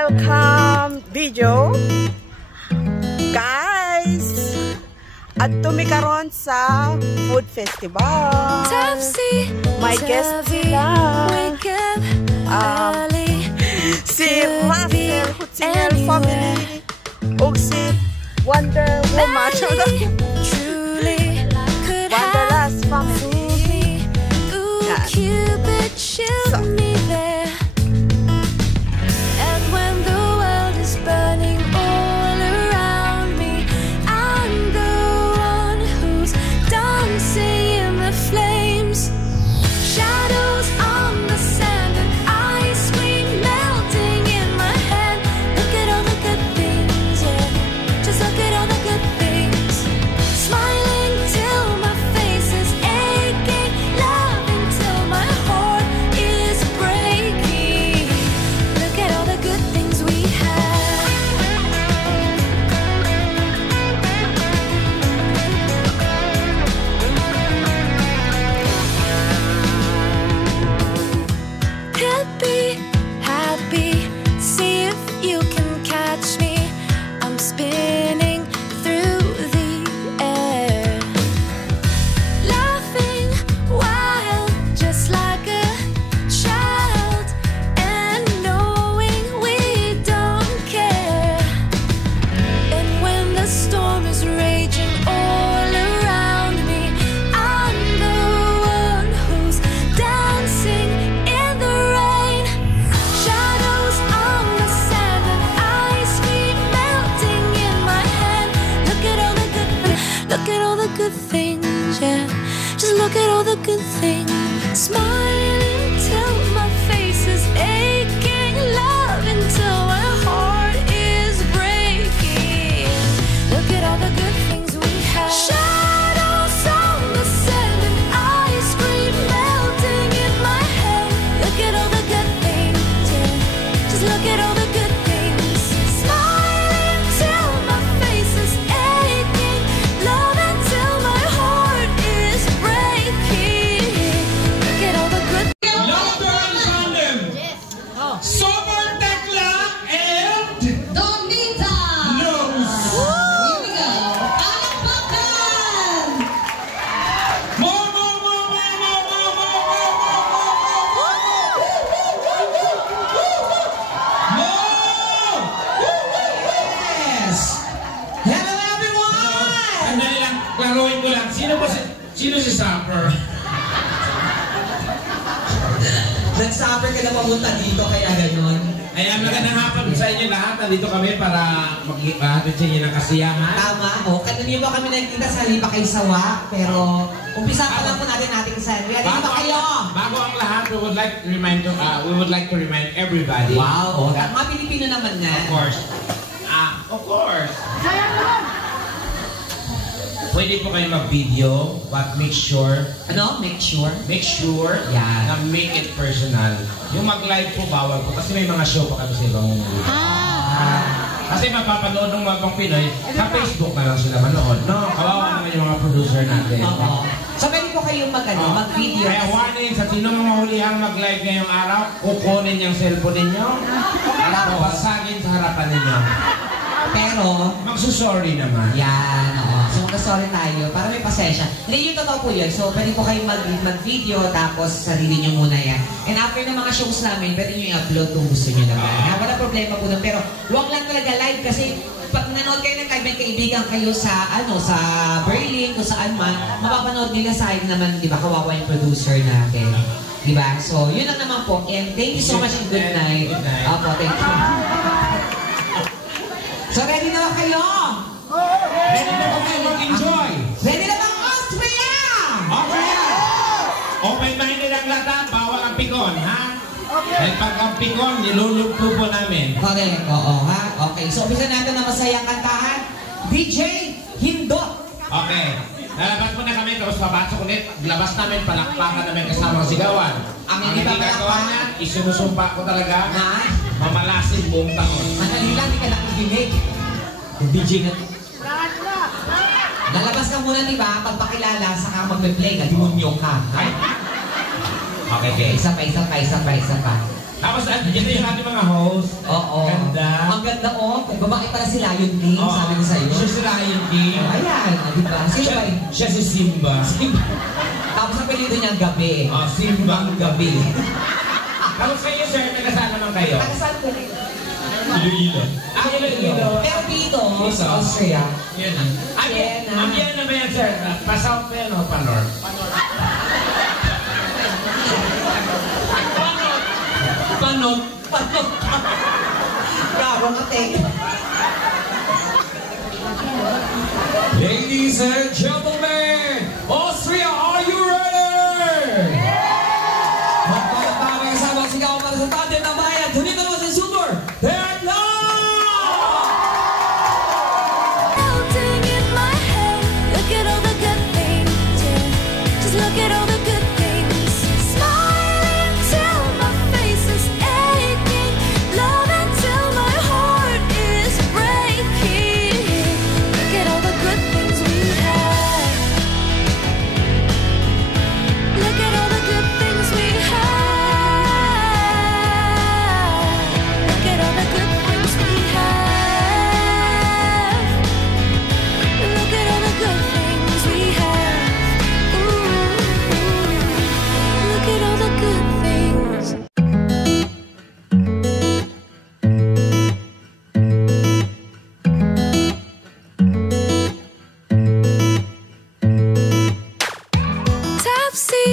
welcome video. Guys, adto mi karon sa food festival. My guest sila. Si Russell Hutzingel family ug si Wonder Woman. Wanderlust family. Cupid showed me there. And when the world is burning all around me, I'm the one who's dancing in the flames. Shadows on the sand and ice cream melting in my hand. Look at all the good things, yeah. Just look at all the good things. Smiling till my face is aching, loving till my heart is breaking. Look at all the good things we have. Happy, happy, see if you can catch me. I'm spinning through the air, laughing wild, just like a child, and knowing we don't care. And when the storm is raging all around me, I'm the one who's dancing in the rain. Shadows on the sand and ice cream melting in my hand. Look at all the good things, yeah. Just look at all the good things. Smiling till my face is aching, love until my heart is breaking. Look at all the good things we have. Shadows on the sand and ice cream melting in my hand. Look at all the good things, yeah. Just look at all the good things. Smiling till my face is aching, love until my heart is breaking. Look at all the good things. Number one tandem. Super Tekla and Donita! Nose. Here we go. Palakpakan! More. Yes. Hello everyone! Sandali lang, klaruhin ko lang. Sino si Supper? Nag-suffer ka na pamunta dito kaya ganon. Ayan, magandang hapon sa inyo lahat. Nandito kami para maghatid sa inyo ng kasiyahan. Tama, o. Kanina ba kami nagkita sa Lipa kay Sawa, pero umpisa pa lang po natin ating sandwich. Ready ba kayo? Bago ang lahat, we would like to remind everybody. Wow, o. Mga Pilipino naman na. Of course. Of course. Pwede po kayo mag-video, but make sure. Ano? Make sure? Make sure Yan. na make it personal. Yung mag-live po, bawal po. Kasi may mga show pa kami sa ibang kasi mapapanood ng mga pang Pinoy, sa Facebook na lang sila manood. No? Kawawa naman yung mga producer natin. Oo. So, pwede po kayong mag-video. Kaya warning, sa sino mga hulihang mag-live ngayong araw, kukunin yung cellphone ninyo, at basagin sa harapan ninyo. Pero, magsusorry naman. yan, oo. So, mag-sorry tayo para may pasensya. Hindi, yung totoo po yun. So, pwede po kayong mag-video tapos sarili nyo muna yan. And after ng mga shows namin, pwede nyo i-upload kung gusto nyo naman. Wala problema po doon. Pero, huwag lang talaga live kasi pag nanood kayo ng live, may kaibigan kayo sa, sa Berlin, kung saan man, mapapanood nila sa akin naman, di ba, kawawa yung producer natin. Di ba? So, yun lang naman po. And thank you so much and good night. Opo, thank you. So, ready na ba kayo? Ready na ba kayo mag-enjoy? Ready na bang Austria? Austria! Open-minded ang lahat, bawal ang pikon, ha? Dahil pag ang pikon, nilulugpo po namin. Correct, oo, ha? Okay, so umpisa natin na masayang kantahan. DJ Hindot. Okay. Lalabas mo na kami, tapos papasok ulit. Labas namin, palakpakan namin kasama sigawan. Ang hindi ba gagawa niya, isinusumpa ko talaga. Na? Mamalasin buong taon. Madali lang, di ka nakikinig. DJ na. Lalabas ka muna, di ba? Pagpakilala, saka magme-play ka, demonyo ka. Ha? Okay. Isa pa. Tapos, dito yung ating mga host. Oo. Ganda. bakit pala si Lion King? Sabi ko sa'yo. Siya si Lion King. Oh, ayan, di ba? Sino ba yun? Siya si Simba. Tapos ang apelido niya Gabi. Simba Gabi. Tapos kayo, sir, taga-saan naman kayo? Taga-saan ko rin? Iloilo. Iloilo. Pero dito, sa Austria. Yan na. Ang yan na ba yan, sir? Pa-south pa yan o pa-north? Panot. Gago ka, Ladies and gentlemen, Austria, are you ready? Magpapagpapay kasama ang sigaw para sa tandem ng bayan. Tunito naman sa Super. They're Melting in my head. Look at all the good things, yeah. Just look at all the good things. Smiling till my face is aching. Love until my heart is breaking. Look at all the good things we have. Look at all the good things we have. Look at all the good things we have. Look at all the good things we have. Ooh, look at all the good things.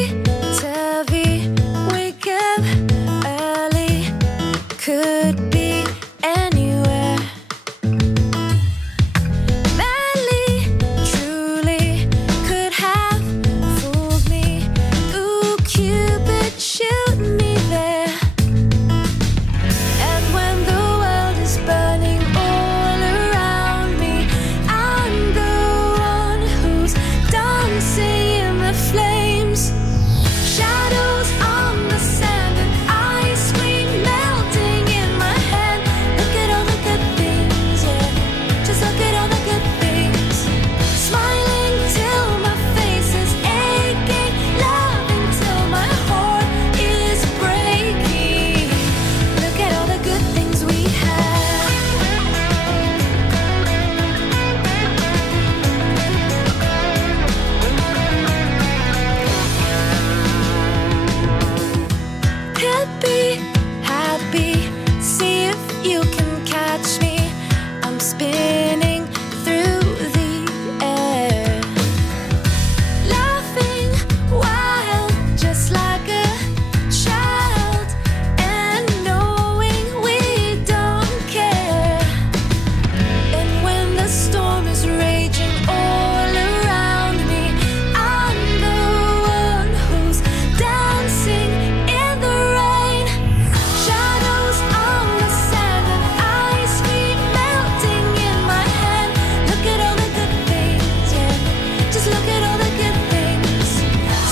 Topsy-turvy, wake up early, could be anywhere. Madly, truly, could have fooled me. Ooh, Cupid, shoot me there. And when the world is burning all around me, I'm the one who's dancing in the flames. Shadows on the sand and ice cream melting in my hand. Look at all the good things, yeah. Just look at all the good things. Smiling till my face is aching. Loving till my heart is breaking. Look at all the good things we have. Happy, happy, see if you can catch me. I'm spinning through the air. Laughing wild, just like a child. And knowing we don't care. And when the storm is raging all around me, I'm the one who's dancing in the rain. Shadows on the sand and ice cream melting in my hand. Look at all the good things, yeah. Just look at all the good things.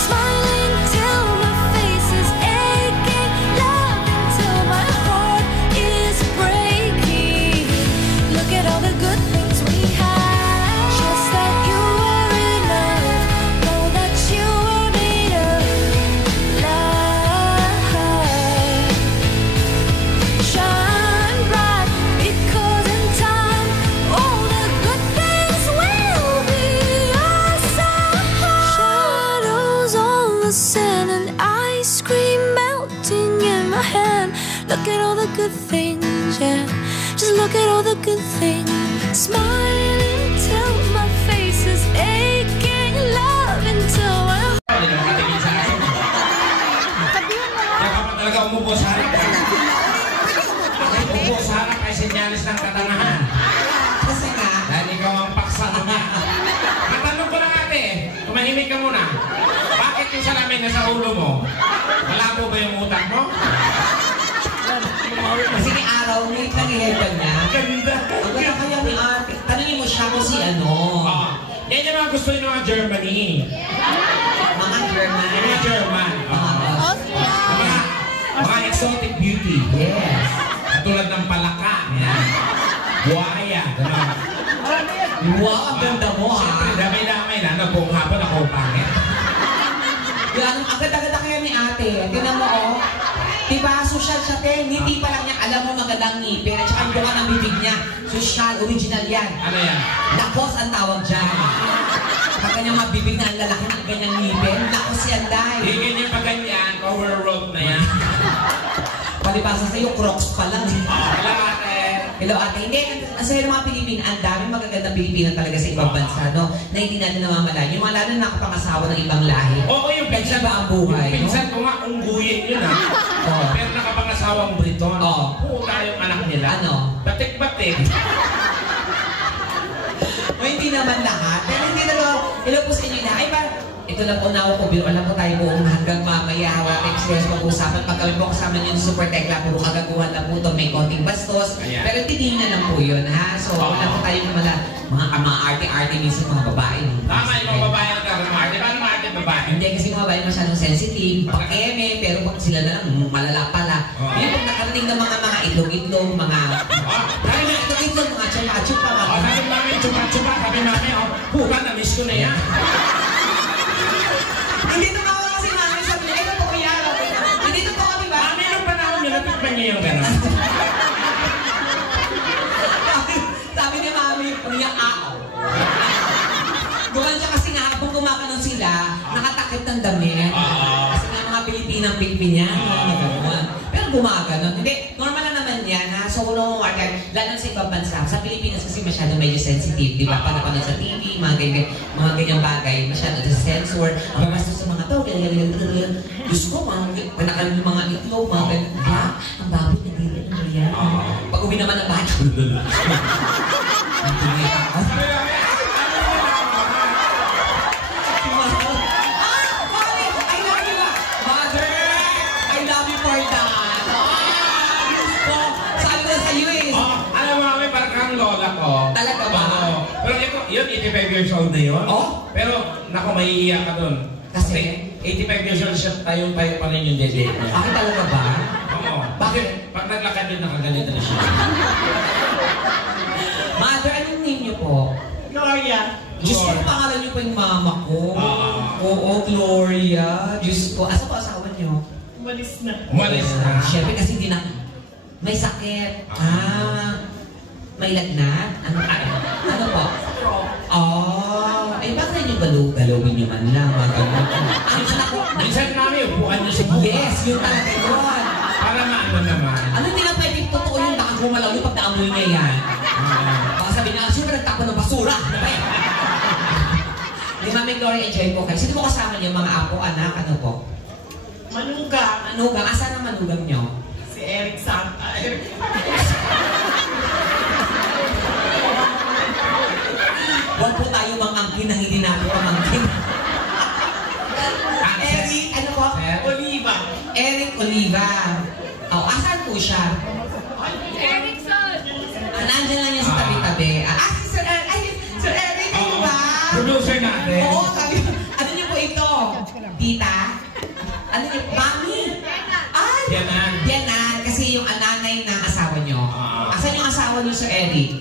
Smiling till my face is aching. Loving till my heart is breaking. Look at all the good things we have. Just that you were enough. Know that you were made of love. Shine bright, because in time all the good things will be awesome. Shadows on the sand and ice cream melting in my hand. Look at all the good things, yeah. Just look at all the good things. Smiling till my face is aching. Loving till my Hindi naman katingin sa akin. Kaya kapag talaga umupo sa harap ka. Umupo sa harap ay senyalis ng katangahan. Kasi nga, Dahil ikaw ang paksa naman. Matanong ko lang ate, tumahimik ka muna. Bakit yung salamin na sa ulo mo? Malabo ba yung utak mo? kasi ni Araw, may pangyayabal niya. Ganda! Ang ganda kaya ni Ate. Tanungin mo siya kung si ano. Yan yung mga gusto yung mga Germany. Mga German. Yung mga German. Austria. Yung mga exotic beauty. Yes. Katulad ng palaka. Yan. Buhaya. Gano'n. Wow, ang ganda mo ha. Siyempre, damay-damay na. Buong hapon ako pangit. Yan, ang ganda-ganda kaya ni Ate. Tingnan mo oh. Diba? Social siya, te. Hindi pa lang niya alam mo magandang ngipin at saka yung bunga ng bibig niya. Social, original yan. Ano yan? Lakos ang tawag dyan. Pag kanyang mabibig na ang lalaki ng ganyang ngipin, lakos yan, day. Hindi ganyan pa ganyan, overworld na yan. Palibasa sa'yo, Crocs pa lang. Hello, ate. Hello, ate. Hindi, ang sa'yo ng mga Pilipina, ang daming magagandang Pilipina talaga sa ibang bansa, no? Na hindi natin namamalaan. Yung mga lalo na nakapangasawa ng ibang lahi. Oo, yung pinsan ba ang buhay, yung no? pinsan ko nga, ungguyin yun ha. Oo. Pero nakapangasawang Briton. Oo. Puta yung anak nila. Ano? Batik-batik. O hindi naman lahat. Pero hindi na lo, hello po sa inyo na. Ay ba, ito lang po na ako, biro alam ko tayo buong hanggang mamaya. Wala tayong experience pag-uusapan. Pag kami po kasama nyo yung Super Tekla, puro kagaguhan na po ito. May konting bastos. Ayan. Pero tingin na lang po yun, ha? So, wala po tayong mga arte-arte minsan mga babae. No? Tama yung mga babae ang kakamarte. Paano mga ate babae? Hindi kasi mga babae masyadong sensitive, pakeme, pero pag sila na lang, malala pala. Yung pag nakarating ng mga itlog-itlog, mga itlog-itlog, mga chupa-chupa, mga Sabi mami, chupa-chupa. Sabi mami, puta, na-miss ko na yan. Hindi totoo kasi mami, sabi niya, ito po yan. Hindi totoo, di ba? Mami, nung panahon nyo, natikpan niyo yung gano'n. Sabi ni mami, umiyak-ao. Guman siya kasi nga, habang gumakanon sila, nakatakip ng damit. Kasi nga mga Pilipinang Pilipina, pero gumaganon. Hindi, normal lang naman yan, ha? So, kung market, lalo sa ibang bansa, sa Pilipinas kasi masyado medyo sensitive, di ba? Pag sa TV, mga ganyang bagay, masyado sa sensor, ang bastos sa mga to, ganyan. Diyos ko, mga itlog, mga ganyan. Ha? Ang babit na dito, ano yan? Pag uwi naman ang bata. Ang tumira ako. I love you, Mother! I love you for that. Sabi ko sa iyo eh. Alam mo mami, parang kang lola ko. Talaga ba? Oo. Pero yun, 85 years old na yun. Oh? Pero, naku, maiiyak ka dun. Kasi? 85 years old siya, tayo pa rin yung dede niya. Bakit talaga ba? Oo. Bakit? Pag naglakad din, nakaganito na siya. Mother, anong name niyo po? Gloria. Diyos ko, pangalan niyo pa yung mama ko. Oo, Gloria. Diyos ko. Asa po asawa niyo? Umalis na. Umalis na. Siyempre kasi hindi na... May sakit. May lagnat. Ano po? Bakit niyo galawin niyo man lang? Ang anak ko... Minsan namin, upuan niyo sa Yes, yun talaga yun. Para maano naman. Ano hindi na pwede totoo yung baka gumalaw yung pag naamoy niya yan? Baka sabi niya, siyempre nagtapon ng basura. Ano ba yan? Di Mami Gloria, enjoy po kayo. Sino mo kasama niyo? Mga apo, anak, ano po? Manugang. Manugang? Asan ang manugang niyo? Si Eric Santa. Huwag po tayo mangangkin nang hindi natin pamangkin. Eric, ano po? Oliva. Eric Oliva. Asan po siya? Erickson! Nandiyan lang niya sa tabi-tabi. Si Sir Eric. Ay, Sir Eric, ano ba? Producer natin. Oo, sabi ko. Ano niyo po ito? Tita? Ano niyo? Mami? Ay! Yanan. Yanan. Kasi yung nanay ng asawa niyo. Asan yung asawa niyo, Sir Eric?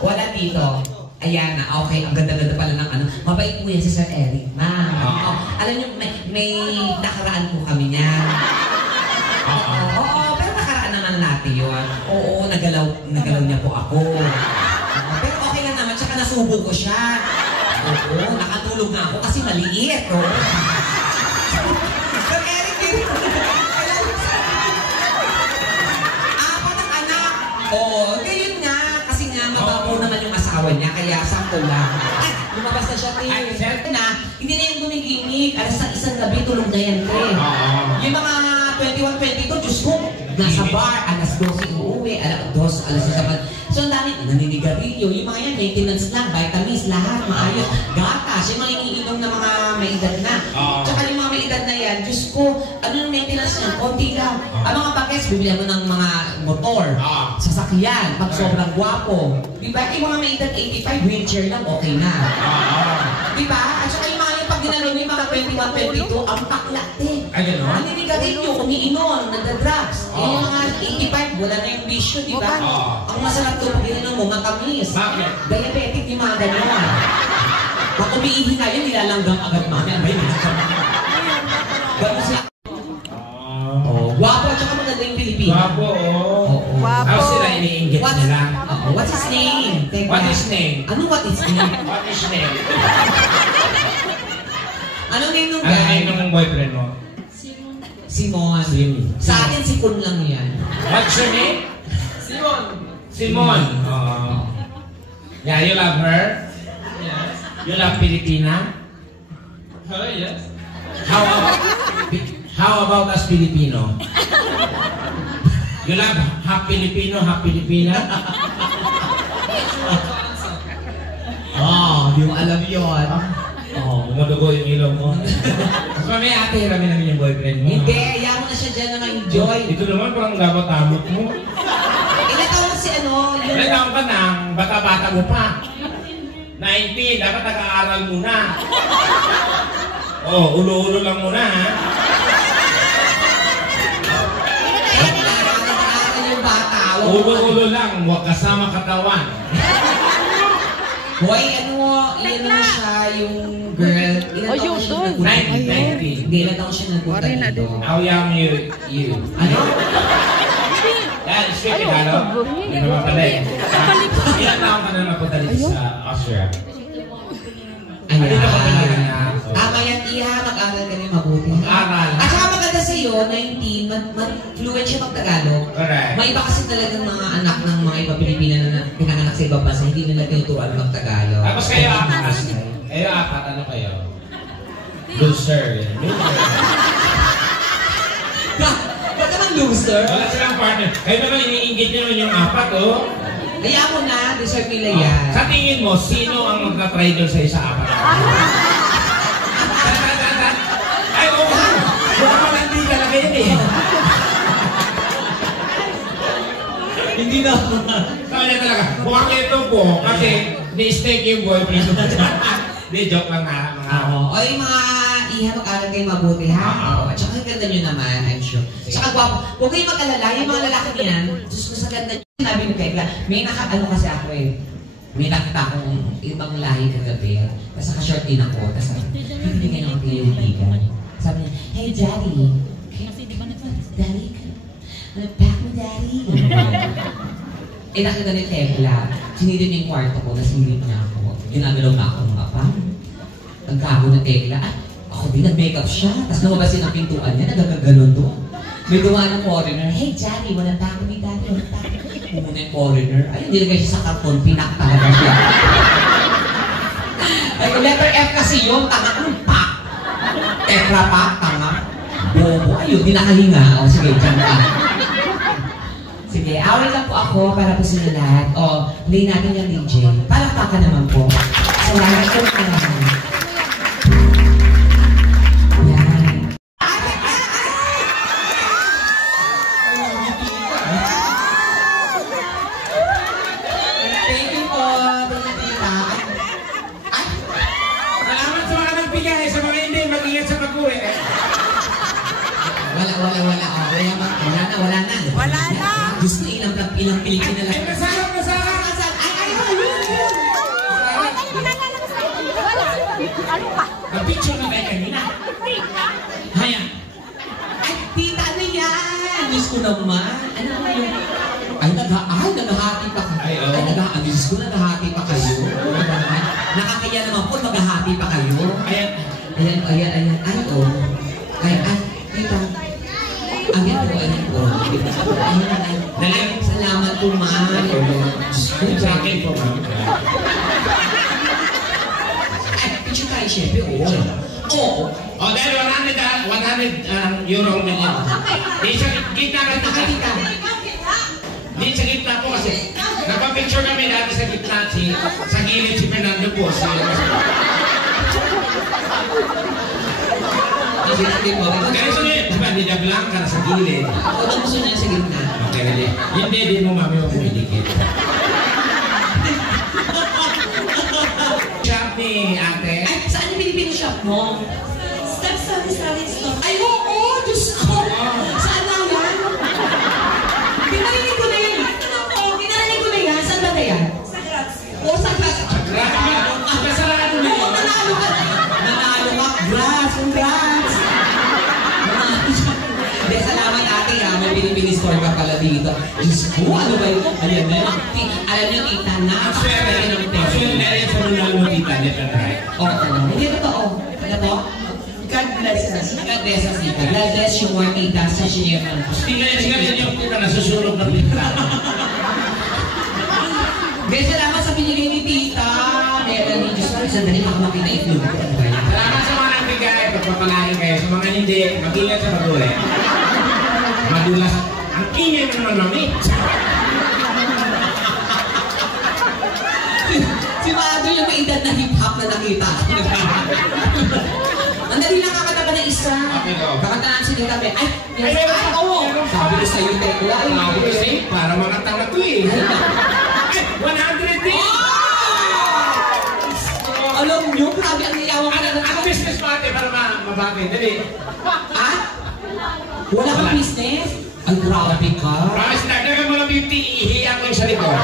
Wala dito. Ayan na, okay. Ang ganda-ganda pala ng ano. Mabait po yan si Sir Eric. Alam niyo, may nakaraan po kami niya. Oo, pero nakaraan naman natin yun. Oo, nagalaw niya po ako. Pero okay lang naman, tsaka nasubo ko siya. Oo, nakatulog nga ako kasi maliit. Sir Eric, apat ang anak. Oo, gayon nga. Kasi nga, mababaw naman yung asawa niya, kaya sakto lang. Ay, lumabas na siya, Tim. Hindi na yan gumiginig. Alas sa isang gabi, tulog na yan, Tim. Yung mga 21-22, Diyos ko, nasa bar, alas 12 uuwi, alas 2, alas 6. So, ang dami, naninigarilyo. Yung mga yan, maintenance lang, vitamins, lahat, maayos. Gatas, yung mga iniinom na mga may edad na. Tsaka yung mga may edad na yan, Diyos ko, ano yung maintenance niyan? Konti lang. Ang mga bagets, bibili mo ng mga motor, sasakyan, pag sobrang gwapo. Diba? Yung mga may edad 85, wheelchair lang, okay na. Diba? At saka yung mga yung pag ginalo yung mga 21-22, ang paklate. Ayun, no? Naninigarilyo, umiinom, nagda-drugs. Yung mga 85, wala na yung bisyo, diba? Ang masarap to, pag ginalo mo, matamis. Bakit? Diabetic, yung mga ganyan. Pag umiihi nga yun, nilalanggang agad mami. Ano ba yun? Ganun sila. Guwapo at Pilipino. Gwapo, oh. Oo. Tapos sila iniinggit What's, nila. what's his name? Teka. What is name? Ano what is name? What is name? Anong name nung Ano guy? name ng boyfriend mo? Simon. Sa akin, si Kun lang yan. What's your name? Simon. Simon. Oh. Yeah, you love her? Yes. You love Pilipina? Her, yes. How about us Filipino? You love half Filipino, half Filipina? Oh, di mo alam yun. Oh, madugo yung ilong mo. Mas mamaya ate, hiramin namin yung boyfriend mo. Hindi, ayaw mo na siya dyan na ma-enjoy. Ito naman parang gabatamot mo. Ilan taon si ano, yung... Ilan taon ka na, bata-bata mo pa. 19, dapat nag-aaral muna. Oh, ulo-ulo lang muna ha. Nag-aaral yung bata. Ulo-ulo lang, huwag kasama katawan. Hoy, ano, ilan na siya yung girl. Ilan taon siya nagpunta 19. Hindi, ilan taon siya nagpunta dito. How young you? Ano? Yan, speak Tagalog. Hindi naman pala eh. Ilan taon ka na napunta dito sa Austria? Ayan. Dito ka pala na. Tama yan, Iha. Mag-aral ka rin mabuti. Mag-aral. At saka maganda sa'yo, 19, fluent siya mag-Tagalog. Correct. May iba kasi talagang mga anak ng mga iba Pilipina na pinanganak sa ibang bansa, hindi nila tinuturuan mag-Tagalog. Tapos kayo apat. Kayo apat, ano kayo? Loser. Ba't naman loser? Wala silang partner. Kayo naman iniinggit nyo naman yung apat, oh. Kaya mo na, deserve nila yan. Sa tingin mo, sino ang magka-try doon sa isa apat? Ay, oo. Baka malandi talaga yun eh. Hindi na. Kaya talaga, mukhang ito po, kasi ni-stake yung boyfriend. Hindi, joke lang na mga... O yung mga Iha, mag-aral kayo mabuti ha. At saka ang ganda nyo naman, I'm sure. Saka gwapo. Huwag kayong mag-alala, yung mga lalaki niyan, Diyos ko sa ganda nyo. Sabi ni Tekla, may ano kasi ako eh. May nakita akong ibang lahi kagabi. Tapos naka-short din ako. Tapos hindi kayo ng kaibigan. Sabi niya, hey daddy. Daddy, back mo daddy. Eh nakita ni Tekla, sinilip niya yung kwarto ko, nasilip niya ako. Ginagalaw na ako mga pa. Nagkago na Tekla. Ako din, nag-makeup siya. Tapos lumabasin ang pintuan niya, nagagaganon doon. May gawa ng foreigner, hey daddy, walang tako ni daddy, walang tako. Umuna yung foreigner, ayun, nilagay siya sa karton, pinak talaga siya. Ay, letter F kasi yun, tanga ng pak. Tetra pak, tanga. Bobo, ayun, di nakahinga. O sige, dyan ka. Sige, away lang po ako para po sa lahat. O, play natin yung DJ. Palakpakan naman po. Salamat po naman. Wala na. Gusto ilang Pilipina lang. Nasarap! Napicture na kayo kanina. Haya. Ay, tita, ano yan? Diyos ko naman. Ano ba yun? Ay, naghahati pa kayo. Diyos ko, naghahati pa kayo. Nakakaya naman po, maghahati pa kayo. Ayan. Ay, oh. Tita. Ayan po. Salamat po, ma'am. Sa akin po, ma'am. Ay, picture tayo, syempre. Oo. O, dahil 100 euro million. Di sa gitna ka Tita, tita. Di sa gitna po kasi. Nagpa-picture kami dati sa gitna. Sa gilid si Fernando po. Ganito niya, diba, nida blanca na sa gilid. Ako na gusto niya sa gitna. Okay, dali. Hindi, di mo mami mo pumidikit. Shop ni ate. Ay, saan yung Pilipino shop mo? Sari-sari store. Ay, oo! Diyos ko! Saan na yan? Pinarinig ko na yan. Pinarinig ko na yan. Saan ba na yan? Sa Graz. O, sa Graz. Kasalanan mo Oo, yun. nanalo ka. Nanalo ka. Graz! Congrats! Hindi, salamat ate ha. May binibini store ka pala. Diyos ko, ano ba yun? Ayan na yun. Alam niyo, tita, napakaswerte ng Actually, test. dahil sa nunal mo, tita, left and right. Oo, alam. Hindi totoo. Alam mo? God bless us. God bless us, tita. God bless you more, tita, sa Chineman. Tingnan yung tita, nasusurog ng tita. Guys, salamat sa binigay ni tita. Melanie, Diyos ko, sandali ako makita yung vlog. Salamat sa mga nagbigay, pagpapalain kayo. Sa mga hindi, mag-ingat sa pag-uli. Madulas. Ang ingay mo naman, mami. Si Mado yung may edad na hip-hop na nakita. Ang dali lang kakanta ng isa. Kakantaan si Tita Be. Ay, oo. Sabi ko sa'yo, Tekla. Sabi ko sa'yo, para mga tanga to eh. 100 din! Alam nyo, grabe ang niyawang ka na. Ang business mo ate para mabagay. Dali. Ha? Wala kang business? Ang grabe ka. Promise na, gagawin mo lang 50, ihiyan ko yung sa likod.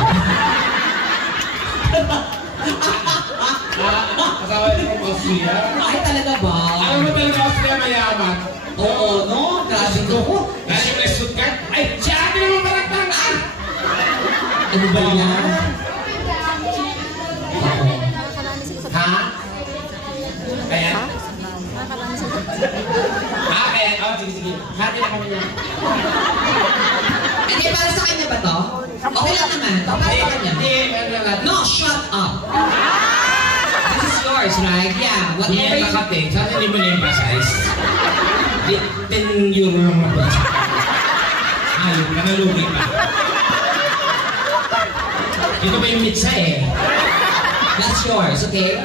Kasama niyo kong Austria. Ay, talaga ba? Alam mo talaga Austria mayaman? Oo, no? Grabe ko. Kasi yung result card, ay, si ate naman parang Ano ba yan? Ha? Kaya? Kaya? Oh, sige. Hati na kami niya. Hindi, para sa kanya ba to? Okay lang naman. Para sa kanya. No, shut up. This is yours, right? Yeah. Hindi Whatever yan you... nakating. Sana hindi mo na-emphasize. 10 euro lang ako. Ayun, nanalugi pa. Ito ba yung mitsa eh? That's yours, okay?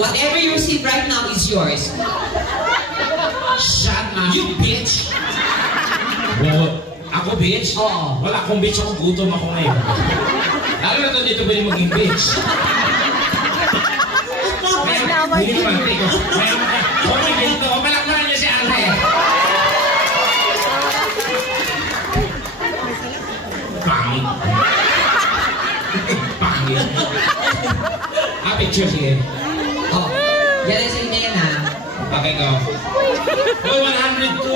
Whatever you receive right now is yours. Shut up! You bitch! Wow. Ako bitch? Oo. Wala akong bitch, ako gutom ako ngayon. Lalo na to dito ba yung maging bitch? Hindi naman, tiko. Okay, dito. Palakpakan niyo si Ate. Pangit. Pangit. Picture sige. Oh, yan ang sa inyo yan, ha? Okay, go. Uy, 102.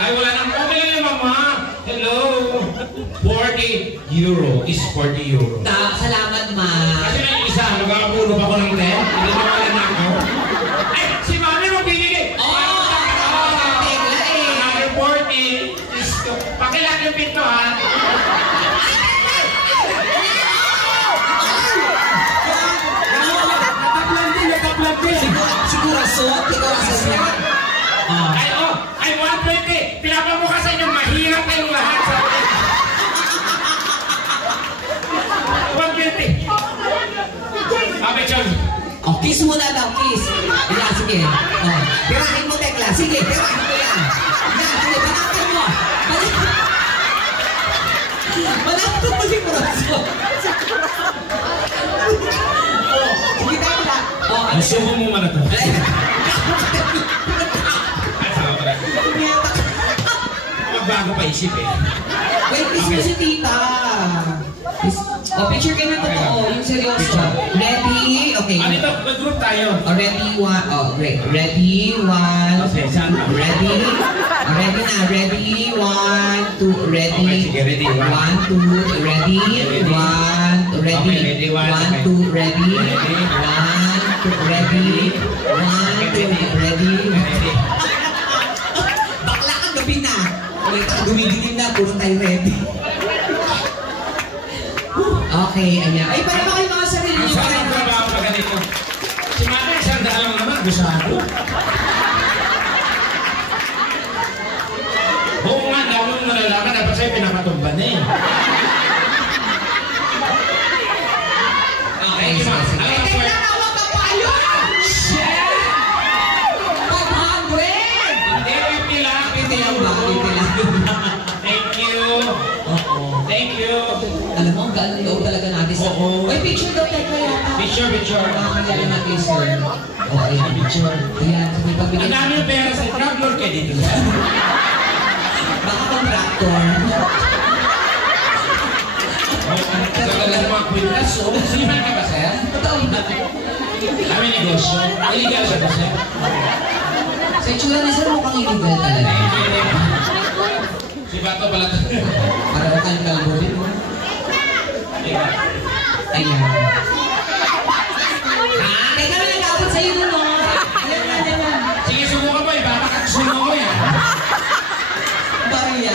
Ay, wala nang okay na mama. Hello. 40 euro is 40 euro. Salamat, ma. Kasi may isa, magkakapulo pa ko ng 10. Hindi mo wala na ako. Ay, si mami mo binigay. Tegla eh. Another 40 is... Pakilak yung pinto, ha? Siguro suot, ikaw ang sasya. Ay, 120! Pinapamukha sa inyo, mahirap kayong lahat sa akin. 120! Abe, John. Oh, kiss muna daw, kiss. Yan, sige. Oh, pirahin mo, Tekla. Sige, pirahin mo yan. Yan, sige, panakin mo. Panakin mo si Kuraso. Oh, sige, Tekla. Oh, ano siya? Subo mo man ito. Ay, saka pala. Magbago pa isip eh. Wait, kiss mo si Tita. Oh, picture kayo na totoo. Yung seryoso. Ready? Okay. Ano ito? Mag-group tayo. Oh, ready, one. Oh, great. Ready, one. Okay, saan? Ready? Oh, ready na. Ready, one, two. Ready. Okay, sige, ready. One, two. Ready. One, two. Ready. Okay, ready, one. One, Okay. two. Ready. Ready. One, two. Ready. One, two. Ready. Bakla ang gabi na. Dumidilim na. Puro tayo ready. Okay, ayan. Ay, para ba kayo mga sarili Ang niyo? sarap ang trabaho pa ganito. Si Mami, isang dalang naman. Gusado. Oo nga, dami mo nalalaman. Dapat sa'yo pinapatumban na eh. Okay, sige, sige. Ay, Teka lang, nawag ka pa yun! Shit! 500! Hindi, 50 lang. Ito lang ba? Ito lang. Thank you. Oo. Thank you. Alam mo, ang galing loob talaga natin sa... Oo. Uy, picture daw tayo yata. Picture. Makakagala natin, sir. Oo, ayan, picture. Ayan, sabi pagbigay. Ang dami yung pera sa traveler kayo dito. Baka contractor. Tagal lang mga kwintas. Siman ka ba, sir? Totoo ba? Kami negosyo. Illegal siya ba, sir? Sa itsura ni sir, mukhang illegal talaga. Si Si Bato pala to. Para ko kayong kalburin mo. Ayan. Teka na nag-aabot sa'yo nun, no? Ayan na, ayan na. Sige, subukan mo eh. Baka makakusuno ko eh. Bariya.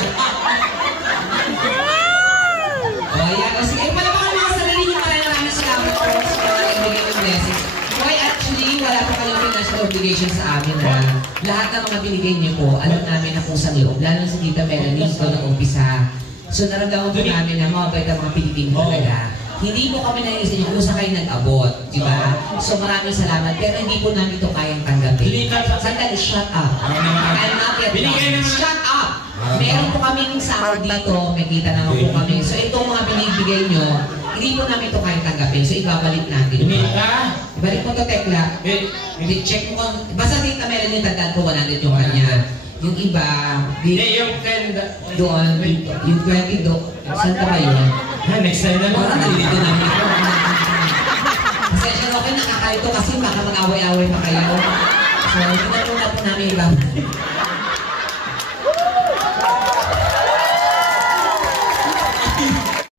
O, ayan. O, sige. Palabakan mga sarili niyo. Maraming salamat po sa mga nagbigay ng blessings. Boy, actually, wala pa kayong financial obligation sa amin, ha? Lahat ng mga binigay niyo po, alam namin na kung sa loob. Lalo sa Tita Melanie, ito ng umpisa. So, naramdaman po namin na mabait ang mga Pilipino talaga. Hindi po kami naiisip niyo kung saan kayo nag-abot, di ba? So maraming salamat, pero hindi po namin ito kayang tanggapin. Sandali, shut up. I'm not yet done. Shut up! Meron po kaming sahod dito, may kita naman po kami. So itong mga binibigay nyo, hindi po namin ito kayang tanggapin. So ibabalik natin. Ibalik mo ito, Tekla. Check mo kung, basta Tita meron yung tandaan ko, 100 yung kanya. Yung iba, yung 10 doon, yung 20 doon, saan ka ba yun? Next time na lang. Parang nalilito namin ito. Pasensya na kayo, nakakalito kasi baka mag-away-away pa kayo. So, hindi na po namin iba.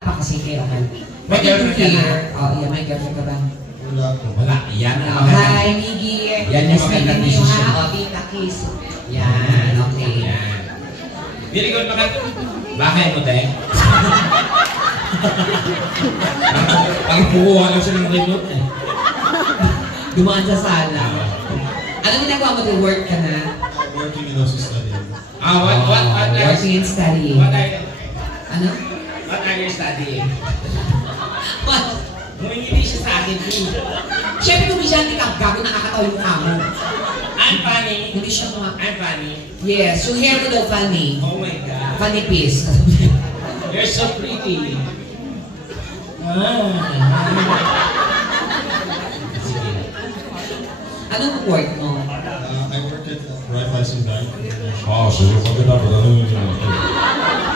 Kasi kayo ka. May girlfriend ka na? Oo, yeah, may girlfriend ka ba? Wala po. Wala. Yan ang Hi, Miggy. Yan yung magandang decision. O, Tita Kiss. Yan, okay. Yan. Very good, maganda. Bakit mo, Teng? Pag-pukuha lang siya ng remote eh. Dumaan sa sala. Anong ginagawa mo? Work ka na? Working and also studying. What Working and studying. Ano? What are you studying? What? Humingili siya sa akin. Siyempre, kumisyante ka, gago nakakatawa yung mukha mo. I'm funny. Hindi siya mga... I'm funny. Yes, yung hair mo daw funny. Oh my God. Funny piece. You're so pretty. Anong work mo? I work at Raiffeisen Bank. Oh, so you're fucking up with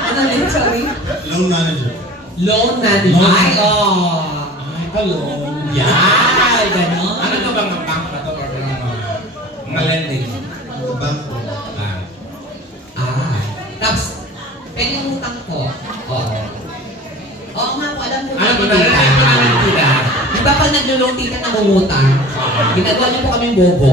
Ano din, sorry? Loan manager. Loan manager. Ay, oh. Ay, hello. Yan, gano'n. Ano to bang bank na to or mga lending? Bank. Tapos, pwede yung utang ko. Oo. Oo nga po, alam mo Ano na ba naman tita? Di ba pag nag-loan tita nangungutang, ginagawa niyo po kami bobo.